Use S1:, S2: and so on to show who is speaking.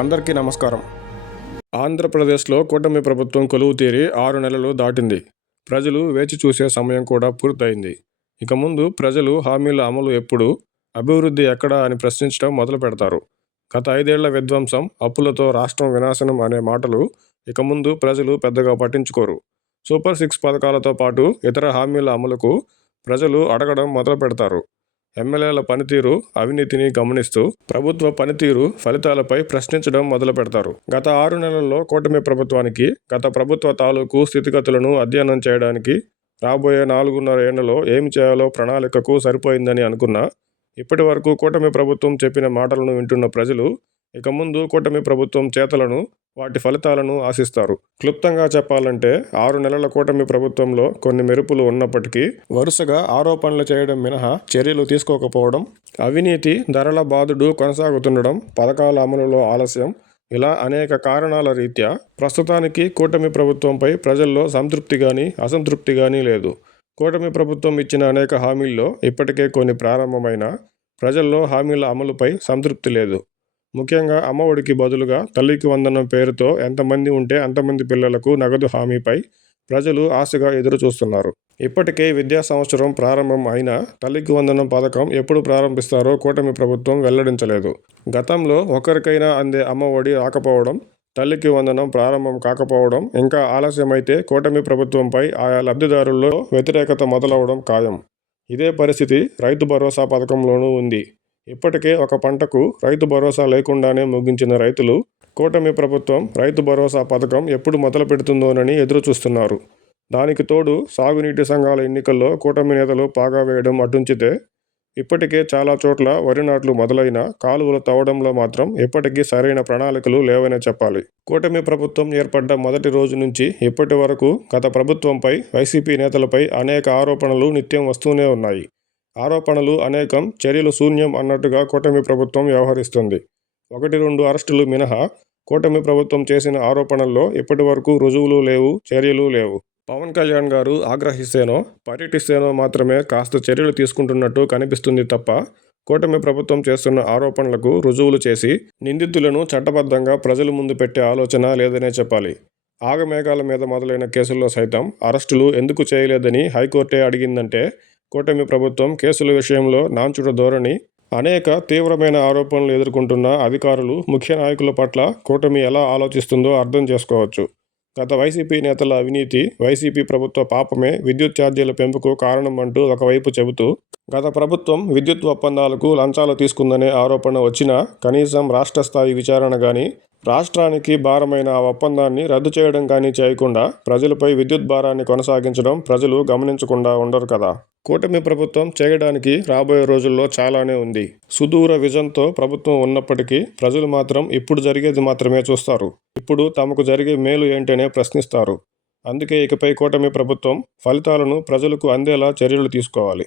S1: అందరికీ నమస్కారం. ఆంధ్రప్రదేశ్లో కూటమి ప్రభుత్వం కొలువు తీరి ఆరు నెలలు దాటింది. ప్రజలు వేచి చూసే సమయం కూడా పూర్తయింది. ఇక ముందు ప్రజలు హామీల అమలు ఎప్పుడు అభివృద్ధి ఎక్కడ అని ప్రశ్నించడం మొదలు పెడతారు. గత ఐదేళ్ళ విధ్వంసం అప్పులతో రాష్ట్రం వినాశనం అనే మాటలు ఇక ముందు ప్రజలు పెద్దగా పట్టించుకోరు. సూపర్ సిక్స్ పథకాలతో పాటు ఇతర హామీల అమలుకు ప్రజలు అడగడం మొదలు పెడతారు. ఎమ్మెల్యేల పనితీరు అవినీతిని గమనిస్తూ ప్రభుత్వ పనితీరు ఫలితాలపై ప్రశ్నించడం మొదలు పెడతారు గత ఆరు నెలల్లో కూటమి ప్రభుత్వానికి గత ప్రభుత్వ తాలూకు స్థితిగతులను అధ్యయనం చేయడానికి రాబోయే నాలుగున్నర ఏళ్ళలో ఏమి చేయాలో ప్రణాళికకు సరిపోయిందని అనుకున్నా ఇప్పటి వరకు కూటమి ప్రభుత్వం చెప్పిన మాటలను వింటున్న ప్రజలు ఇక ముందు కూటమి ప్రభుత్వం చేతలను వాటి ఫలితాలను ఆశిస్తారు. క్లుప్తంగా చెప్పాలంటే ఆరు నెలల కూటమి ప్రభుత్వంలో కొన్ని మెరుపులు ఉన్నప్పటికీ వరుసగా ఆరోపణలు చేయడం మినహా చర్యలు తీసుకోకపోవడం అవినీతి ధరల బాధుడు కొనసాగుతుండడం పథకాల అమలులో ఆలస్యం ఇలా అనేక కారణాల రీత్యా ప్రస్తుతానికి కూటమి ప్రభుత్వంపై ప్రజల్లో సంతృప్తి కానీ అసంతృప్తి కానీ లేదు. కూటమి ప్రభుత్వం ఇచ్చిన అనేక హామీల్లో ఇప్పటికే కొన్ని ప్రారంభమైన ప్రజల్లో హామీల అమలుపై సంతృప్తి లేదు. ముఖ్యంగా అమ్మఒడికి బదులుగా తల్లికి వందనం పేరుతో ఎంతమంది ఉంటే అంతమంది పిల్లలకు నగదు హామీపై ప్రజలు ఆశగా ఎదురు చూస్తున్నారు ఇప్పటికే విద్యా సంవత్సరం ప్రారంభం అయినా తల్లికి వందనం పథకం ఎప్పుడు ప్రారంభిస్తారో కూటమి ప్రభుత్వం వెల్లడించలేదు. గతంలో ఒకరికైనా అందే అమ్మఒడి రాకపోవడం తల్లికి వందనం ప్రారంభం కాకపోవడం ఇంకా ఆలస్యమైతే కూటమి ప్రభుత్వంపై ఆయా లబ్ధిదారుల్లో వ్యతిరేకత మొదలవడం ఖాయం. ఇదే పరిస్థితి రైతు భరోసా పథకంలోనూ ఉంది. ఇప్పటికే ఒక పంటకు రైతు భరోసా లేకుండానే ముగించిన రైతులు కూటమి ప్రభుత్వం రైతు భరోసా పథకం ఎప్పుడు మొదలు పెడుతుందోనని ఎదురుచూస్తున్నారు. దానికి తోడు సాగునీటి సంఘాల ఎన్నికల్లో కూటమి నేతలు పాగా వేయడం అటుంచితే ఇప్పటికే చాలా చోట్ల వరి నాట్లు మొదలైన కాలువలు తవ్వడంలో మాత్రం ఇప్పటికీ సరైన ప్రణాళికలు లేవనే చెప్పాలి. కూటమి ప్రభుత్వం ఏర్పడ్డ మొదటి రోజు నుంచి ఇప్పటి వరకు గత ప్రభుత్వంపై వైసీపీ నేతలపై అనేక ఆరోపణలు నిత్యం వస్తూనే ఉన్నాయి. ఆరోపణలు అనేకం చర్యలు శూన్యం అన్నట్టుగా కూటమి ప్రభుత్వం వ్యవహరిస్తుంది. ఒకటి రెండు అరెస్టులు మినహా కూటమి ప్రభుత్వం చేసిన ఆరోపణల్లో ఇప్పటి వరకు రుజువులు లేవు చర్యలు లేవు. పవన్ కళ్యాణ్ గారు ఆగ్రహిస్తేనో పర్యటిస్తేనో మాత్రమే కాస్త చర్యలు తీసుకుంటున్నట్టు కనిపిస్తుంది తప్ప కూటమి ప్రభుత్వం చేస్తున్న ఆరోపణలకు రుజువులు చేసి నిందితులను చట్టబద్ధంగా ప్రజల ముందు పెట్టే ఆలోచన లేదనే చెప్పాలి. ఆగమేఘాల మీద మొదలైన కేసుల్లో సైతం అరెస్టులు ఎందుకు చేయలేదని హైకోర్టే అడిగిందంటే కూటమి ప్రభుత్వం కేసుల విషయంలో నాంచుడ ధోరణి అనేక తీవ్రమైన ఆరోపణలు ఎదుర్కొంటున్న అధికారులు ముఖ్య నాయకుల పట్ల కూటమి ఎలా ఆలోచిస్తుందో అర్థం చేసుకోవచ్చు. గత వైసీపీ నేతల అవినీతి వైసీపీ ప్రభుత్వ పాపమే విద్యుత్ ఛార్జీల పెంపుకు కారణం అంటూ ఒకవైపు చెబుతూ గత ప్రభుత్వం విద్యుత్ ఒప్పందాలకు లంచాలు తీసుకుందనే ఆరోపణ వచ్చినా కనీసం రాష్ట్ర స్థాయి విచారణ కానీ రాష్ట్రానికి భారమైన ఆ ఒప్పందాన్ని రద్దు చేయడం కానీ చేయకుండా ప్రజలపై విద్యుత్ భారాన్ని కొనసాగించడం ప్రజలు గమనించకుండా ఉండరు కదా. కూటమి ప్రభుత్వం చేయడానికి రాబోయే రోజుల్లో చాలానే ఉంది. సుదూర విజన్తో ప్రభుత్వం ఉన్నప్పటికీ ప్రజలు మాత్రం ఇప్పుడు జరిగేది మాత్రమే చూస్తారు. ఇప్పుడు తమకు జరిగే మేలు ఏంటనే ప్రశ్నిస్తారు. అందుకే ఇకపై కూటమి ప్రభుత్వం ఫలితాలను ప్రజలకు అందేలా చర్యలు తీసుకోవాలి.